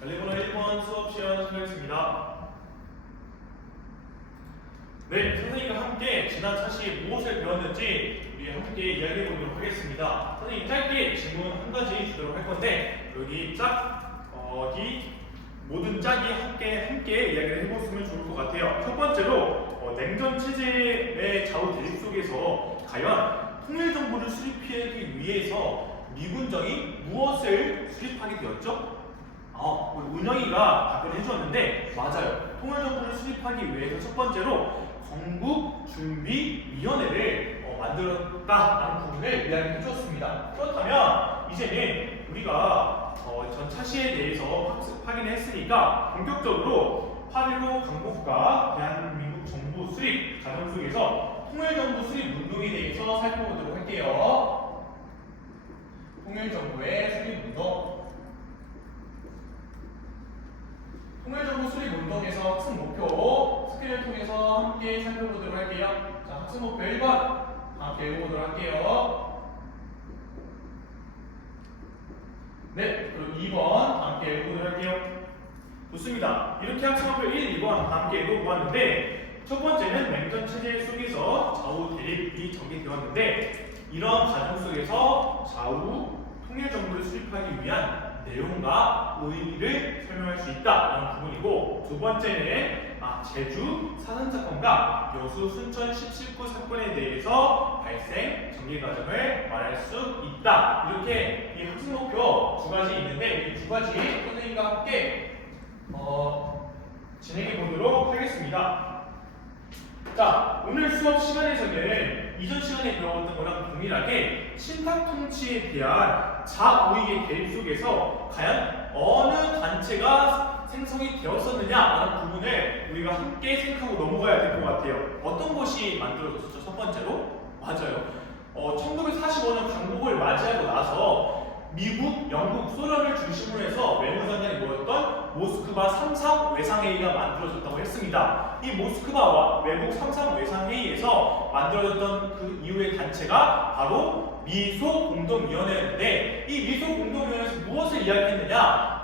달리번호 1번 수업 시간 시작하겠습니다. 네, 선생님과 함께 지난 차시에 무엇을 배웠는지 우리 함께 이야기해 보도록 하겠습니다. 선생님 짧게 질문 한 가지 주도록 할 건데 여기 모든 짝이 함께 이야기를 해봤으면 좋을 것 같아요. 첫 번째로 냉전 체제의 좌우 대립 속에서 과연 통일 정부를 수립하기 위해서 미군정이 무엇을 수립하게 되었죠? 우리 은영이가 답변을 해주었는데 맞아요. 통일정부를 수립하기 위해서 첫 번째로 건국준비위원회를 만들었다라는 부분을 이야기해 주었습니다. 그렇다면 이제는 우리가 전 차시에 대해서 확인을 했으니까 본격적으로 8.15 강국과 대한민국 정부 수립 과정 속에서 통일정부 수립 운동에 대해서 살펴보도록 할게요. 통일정부의 수립 운동. 통일정부 수립 운동에서 학습 목표 스크린을 통해서 함께 살펴보도록 할게요. 자, 학습 목표 1번 함께 읽어보도록 할게요. 네, 그리고 2번 함께 읽어보도록 할게요. 좋습니다. 이렇게 학습 목표 1, 2번 함께 읽어보았는데 첫 번째는 냉전 체제 속에서 좌우 대립이 전개되었는데 이런 과정 속에서 좌우 통일정부를 수립하기 위한 내용과 의미를 설명할 수 있다는 부분이고 두 번째는 제주 사상 사건과 여수 순천 17구 사건에 대해서 발생 전개 과정을 말할 수 있다. 이렇게 이 학습 목표 두 가지 있는데 이 두 가지 선생님과 함께 진행해 보도록 하겠습니다. 자, 오늘 수업 시간에서는 이전 시간에 배웠던 거랑 동일하게 신탁통치에 대한 자우익의 대립 속에서 과연 어느 단체가 생성이 되었었느냐라는 부분을 우리가 함께 생각하고 넘어가야 될 것 같아요. 어떤 것이 만들어졌었죠? 첫 번째로? 맞아요. 1945년 강복을 맞이하고 나서 미국, 영국, 소련을 중심으로 해서 외무장관이 모였던 모스크바 3.3 외상회의가 만들어졌다고 했습니다. 이 모스크바 외국 3.3 외상회의에서 만들어졌던 그 이후의 단체가 바로 미소공동위원회였는데 이 미소공동위원회에서 무엇을 이야기했느냐?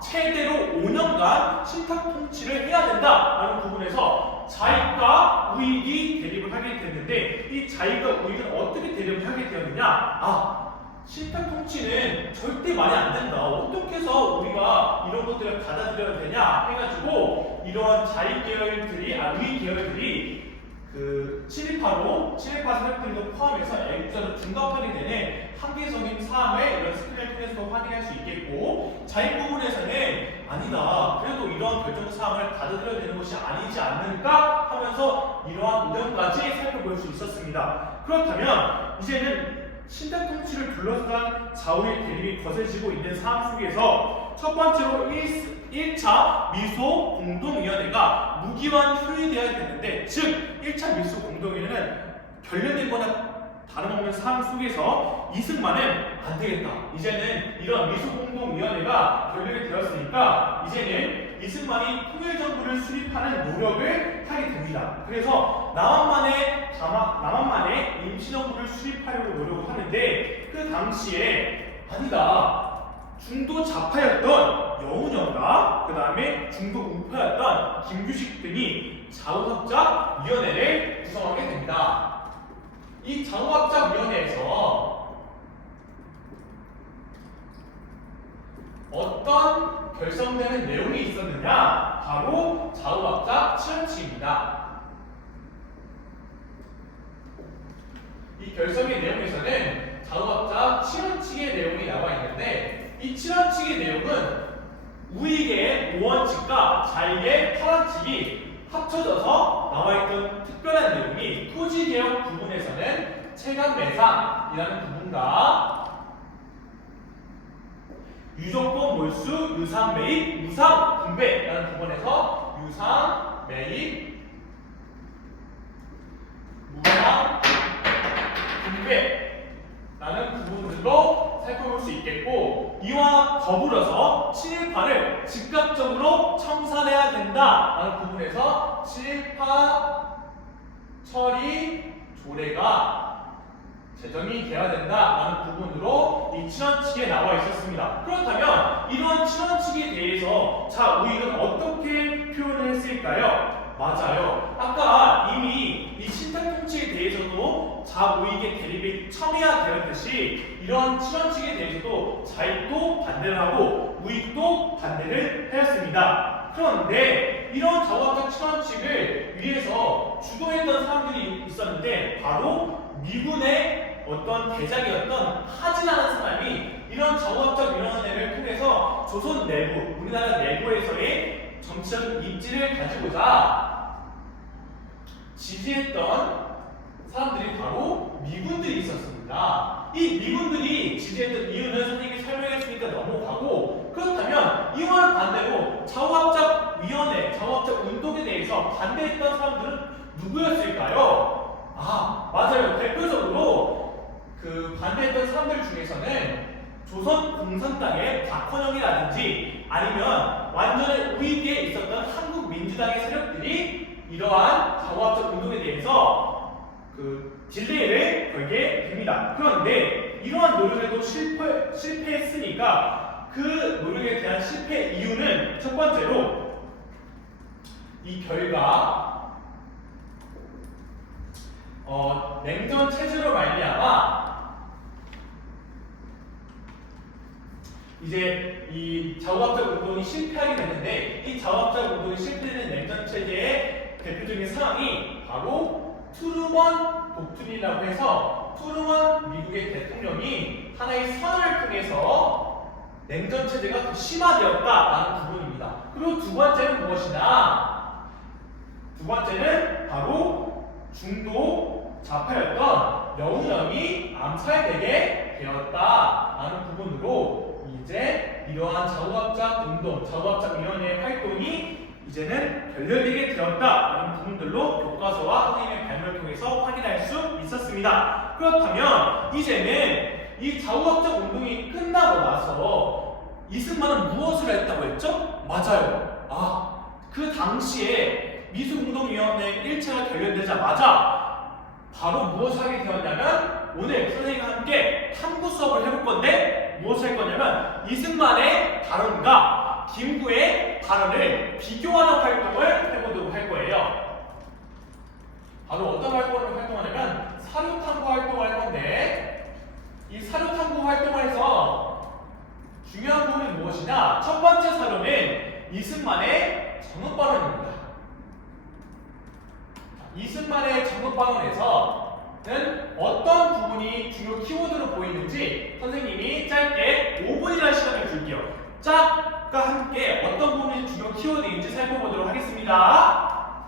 최대로 5년간 신탁통치를 해야 된다라는 부분에서 자익과 우익이 대립을 하게 됐는데 이 자익과 우익은 어떻게 대립을 하게 되었느냐? 신탁통치는 절대 말이 안 된다. 어떻게 해서 우리가 이런 것들을 받아들여야 되냐 해가지고 이런 자익 계열들이, 우익 계열들이 그 친일파 세력들도 포함해서 애국자를 중갑하게 되는 한계적인 사항을 이런 스크린을 통해서도 확인할 수 있겠고 자익 부분에서는 아니다. 그래도 이러한 결정 사항을 받아들여야 되는 것이 아니지 않을까 하면서 이러한 의견까지 살펴볼 수 있었습니다. 그렇다면 이제는 신탁통치를 둘러싼 좌우의 대립이 거세지고 있는 상황 속에서 첫 번째로 1차 미소공동위원회가 무기한 효의되어야 되는데 즉 1차 미소공동위원회는 결렬된 거나 다름없는 상황 속에서 이승만은 안 되겠다. 이제는 이런 미소공동위원회가 결렬이 되었으니까 이제는 이승만이 통일정부를 수립하는 노력을 하게 됩니다. 그래서 남한만의 임시정부를 수립하려고 노력을 하는데 그 당시에 아니다. 중도 좌파였던 여운형과 그 다음에 중도 우파였던 김규식 등이 좌우학자위원회를 구성하게 됩니다. 이 좌우학자위원회에서 어떤 결성되는 내용이 있었느냐? 바로 좌우학자 7원칙입니다. 이 결성의 내용에서는 좌우학자 7원칙의 내용이 나와 있는데 이 7원칙의 내용은 우익의 5원칙과 자익의 8원칙이 합쳐져서 나와있던 특별한 내용이 토지개혁 부분에서는 체감매상이라는 부분과 유조건 몰수, 유상매입, 유상분배라는 부분에서 유상매입, 무상분배라는 부분들로 살펴볼 수 있겠고 이와 더불어서 친일파를 즉각적으로 청산해야 된다라는 부분에서 친일파 처리 조례가 제정이 되어야 된다라는 부분으로 이 친원칙에 나와 있었습니다. 그렇다면 이러한 친원칙에 대해서 대해서 자우익은 어떻게 표현을 했을까요? 맞아요. 아까 이미 이 신탁 통치에 대해서도 자우익의 대립이 첨예화되었듯이 이런 실현칙에 대해서도 자익도 반대를 하고 우익도 반대를 하였습니다. 그런데 이런 자우학적 실현칙을 위해서 주도했던 사람들이 있었는데 바로 미군의 어떤 대장이었던 하진이라는 사람이 이런 자우학적 위원회를 통해서 조선 내부, 우리나라 내부에서의 정치적 입지를 가지고자 지지했던 사람들이 바로 미군들이 있었습니다. 이 미군들이 지지했던 이유는 선생님이 설명했으니까 넘어가고, 그렇다면 이와는 반대로 자우학적 위원회, 자우학적 운동에 대해서 반대했던 사람들은 누구였을까요? 아, 맞아요. 대표적으로 그 반대했던 사람들 중에서는 조선 공산당의 박헌영이라든지 아니면 완전히 우익에 있었던 한국민주당의 세력들이 이러한 자우학적 운동에 대해서 그 딜레이를 걸게 됩니다. 그런데 이러한 노력에도 실패했으니까 그 노력에 대한 실패 이유는 첫 번째로 이 결과 냉전 체제로 말미암아 이제 이 자우학적 운동이 실패하게 되는데, 이 자우학적 운동이 실패되는 냉전 체제의 대표적인 상황이 바로 트루먼 독트린이라고 해서 트루먼 미국의 대통령이 하나의 선언을 통해서 냉전 체제가 더 심화되었다라는 부분입니다. 그리고 두 번째는 무엇이냐? 두 번째는 바로 중도 좌파였던 여운형이 암살되게 되었다라는 부분으로 이제 이러한 자우학적 운동, 자우학적 위원회의 활동이 이제는 결렬되게 되었다라는 부분들로 교과서와 선생님의 발명을 통해서 확인할 수 있었습니다. 그렇다면 이제는 이 자우학적 운동이 끝나고 나서 이승만은 무엇을 했다고 했죠? 맞아요. 그 당시에 미수공동위원회 1차가 결렬되자마자 바로 무엇을 하게 되었냐면, 오늘 선생님과 함께 탐구 수업을 해볼 건데 무엇을 할 거냐면 이승만의 발언과 김구의 발언을 비교하는 활동을 해보도록 할 거예요. 바로 어떤 활동을 활동하냐면 사료탐구 활동을 할 건데, 이 사료탐구 활동을 해서 중요한 부분이 무엇이냐? 첫 번째 사료는 이승만의 정읍 발언입니다. 이승만의 정읍 발언에서는 어떤 부분이 중요 키워드로 보이는지 선생님이 짧게 5분이라는 시간을 줄게요. 짝과 함께 어떤 부분이 중요 키워드인지 살펴보도록 하겠습니다.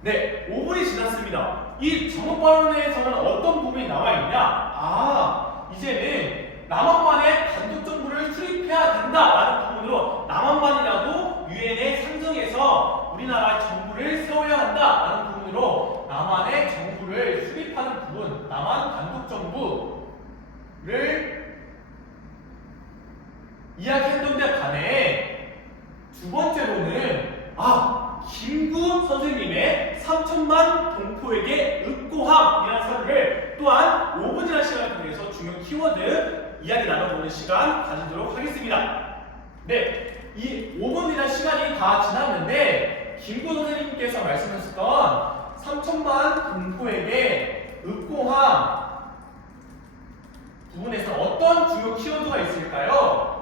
네, 5분이 지났습니다. 이 정읍 발언에서는 어떤 부분이 나와 있냐? 이제는 남한반에 단독 정부를 수립해야 된다라는 부분으로 남한반이라도 유엔에 상정해서 우리나라의 정부를 세워야 한다라는 부분으로 남한의 정부를 수립하는 부분, 남한 단독 정부를 이야기했던 데 반해 두 번째로는 김구 선생님의 3천만 동포에게 읍고함이라는 사료를 또한 5분이라는 시간을 통해서 중요 키워드 이야기 나눠보는 시간 가지도록 하겠습니다. 네, 이 5분이라는 시간이 다 지났는데 김구 선생님께서 말씀하셨던 3천만 동포에게 읍고함 부분에서 어떤 중요 키워드가 있을까요?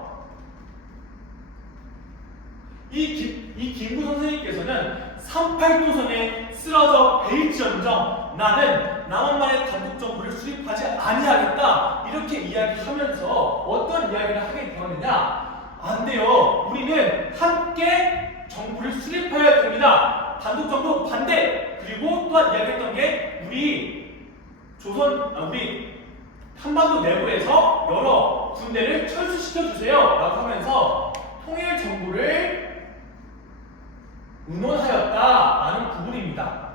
이 김구 선생님께서는 38도선에 쓰러져 베일지언정 나는 남한만의 단독 정부를 수립하지 아니하겠다, 이렇게 이야기하면서 어떤 이야기를 하게 되었느냐? 안 돼요. 우리는 함께 정부를 수립해야 됩니다. 단독 정부 반대. 그리고 또한 이야기했던 게 우리 한반도 내부에서 여러 군대를 철수시켜 주세요 라고 하면서 통일 정부를 의논하였다라는 부분입니다.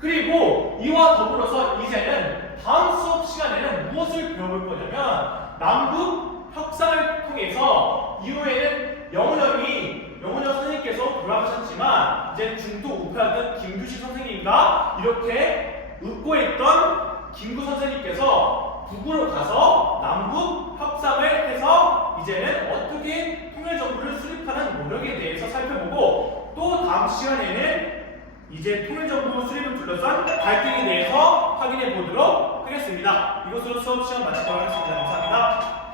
그리고 이와 더불어서 이제는 다음 수업 시간에는 무엇을 배워볼 거냐면 남북 협상을 통해서 이후에는 영훈영 선생님께서 돌아가셨지만 이제 중도 우파였던 김규식 선생님과 이렇게 읍고했던 김구 선생님께서 북으로 가서 남북 협상을 해서 이제는 어떻게 통일 정부를 수립하는 노력에 대해서 살펴보고 또 다음 시간에는 이제 통일 정부 수립을 둘러싼 갈등에 대해서 확인해 보도록 하겠습니다. 이것으로 수업 시간 마치도록 하겠습니다. 감사합니다.